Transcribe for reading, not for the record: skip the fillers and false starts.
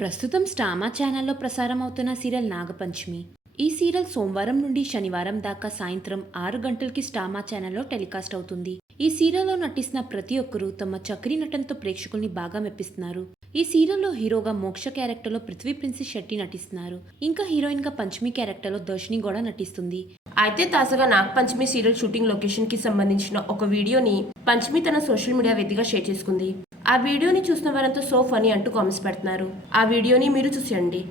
ప్రస్తుతం స్టామా ఛానల్లో ప్రసారం అవుతున్న సీరియల్ నాగపంచమి. ఈ సీరియల్ సోమవారం నుండి శనివారం దాకా సాయంత్రం 6 గంటలకి స్టామా ఛానల్లో టెలికాస్ట్ అవుతుంది. ఈ సీరియల్లో నటిస్తున్న ప్రతి ఒక్కరూ తమ చక్రీ నటనతో ప్రేక్షకుల్ని బాగా మెప్పిస్తున్నారు. ఈ సీరియల్లో హీరోగా మోక్ష క్యారెక్టర్లో పృథ్వీ ప్రిన్సెస్ శెట్టి నటిస్తున్నారు. ఇంకా హీరోయిన్ గా పంచమి క్యారెక్టర్లో దర్శిని కూడా నటిస్తుంది. అయితే తాజాగా నాగపంచమి సీరియల్ షూటింగ్ లొకేషన్ కి సంబంధించిన ఒక వీడియోని పంచమి తన సోషల్ మీడియా వేదికగా షేర్ చేసుకుంది. ఆ వీడియోని చూసిన వారంతా సో ఫనీ అంటూ కామెంట్స్ పెడుతున్నారు. ఆ వీడియోని మీరు చూసేయండి.